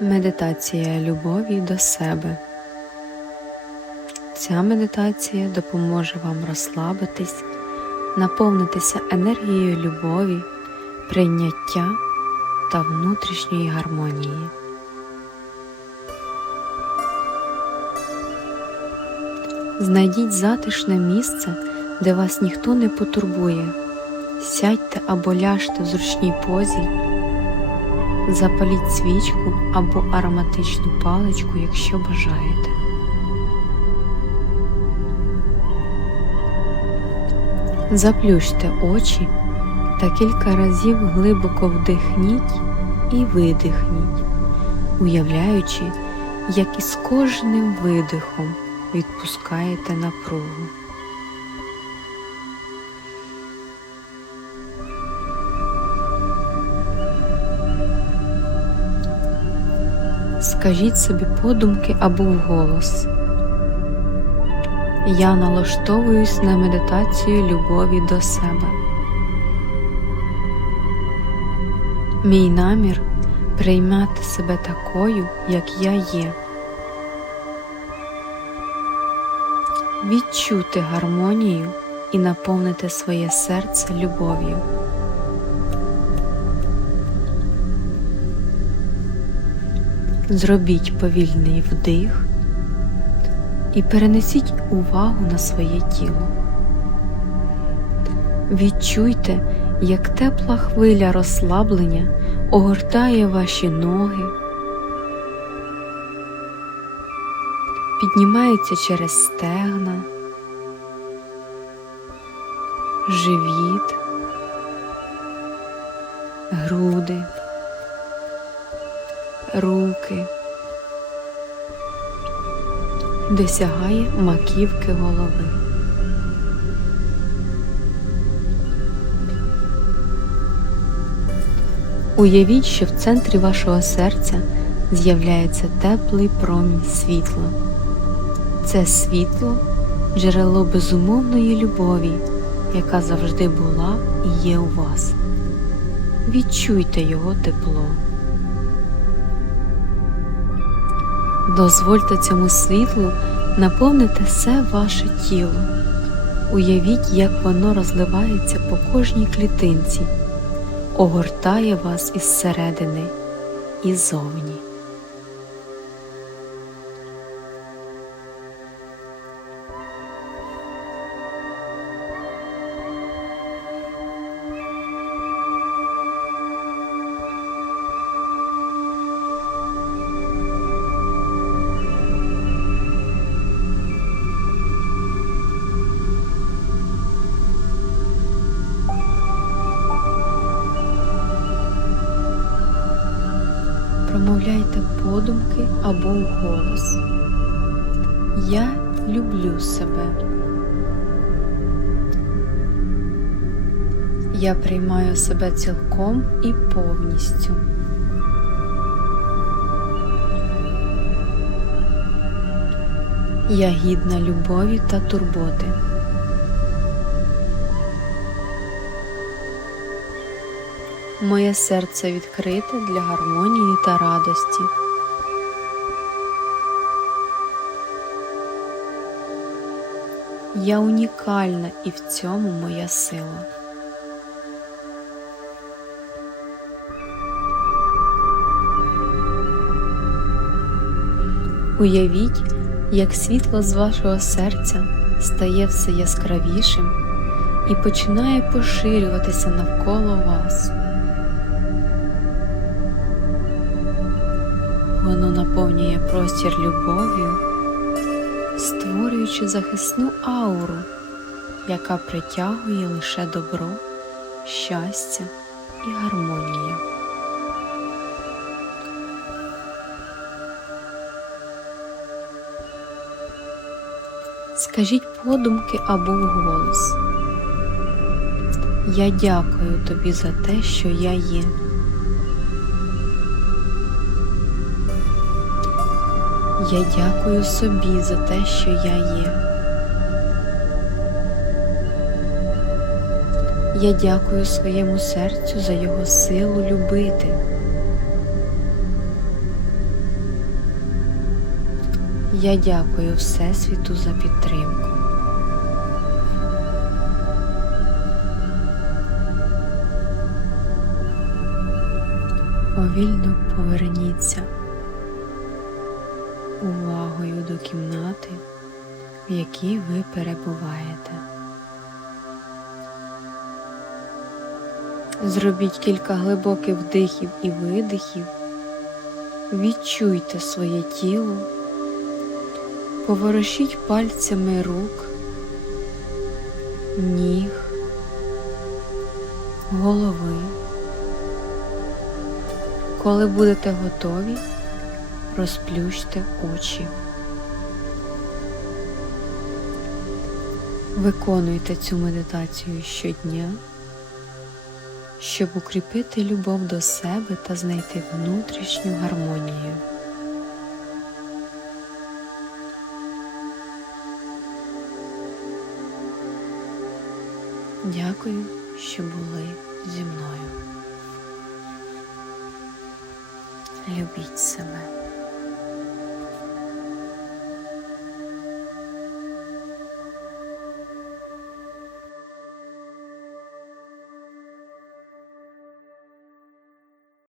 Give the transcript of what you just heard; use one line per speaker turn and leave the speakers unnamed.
Медитація любові до себе. Ця медитація допоможе вам розслабитись, наповнитися енергією любові, прийняття та внутрішньої гармонії. Знайдіть затишне місце, де вас ніхто не потурбує. Сядьте або ляжте в зручній позі. Запаліть свічку або ароматичну паличку, якщо бажаєте. Заплющте очі та кілька разів глибоко вдихніть і видихніть, уявляючи, як із кожним видихом відпускаєте напругу. Скажіть собі подумки або вголос. Я налаштовуюсь на медитацію любові до себе. Мій намір приймати себе такою, як я є. Відчути гармонію і наповнити своє серце любов'ю. Зробіть повільний вдих і перенесіть увагу на своє тіло. Відчуйте, як тепла хвиля розслаблення огортає ваші ноги, піднімається через стегна, живіт, груди руки, досягає маківки голови. Уявіть, що в центрі вашого серця з'являється теплий промінь світла. Це світло джерело безумовної любові, яка завжди була і є у вас. Відчуйте його тепло. Дозвольте цьому світлу наповнити все ваше тіло. Уявіть, як воно розливається по кожній клітинці, огортає вас із середини і зовні. Подумки або вголос. Я люблю себе. Я приймаю себе цілком і повністю. Я гідна любові та турботи. Моє серце відкрите для гармонії та радості. Я унікальна і в цьому моя сила. Уявіть, як світло з вашого серця стає все яскравішим і починає поширюватися навколо вас. Воно наповнює простір любов'ю, створюючи захисну ауру, яка притягує лише добро, щастя і гармонію. Скажіть подумки або вголос. Я дякую тобі за те, що я є. Я дякую собі за те, що я є. Я дякую своєму серцю за його силу любити. Я дякую Всесвіту за підтримку. Повільно поверніться увагою до кімнати, в якій ви перебуваєте. Зробіть кілька глибоких вдихів і видихів. Відчуйте своє тіло, поворушіть пальцями рук, ніг, голови. Коли будете готові, розплющте очі. Виконуйте цю медитацію щодня, щоб укріпити любов до себе та знайти внутрішню гармонію. Дякую, що були зі мною. Любіть себе.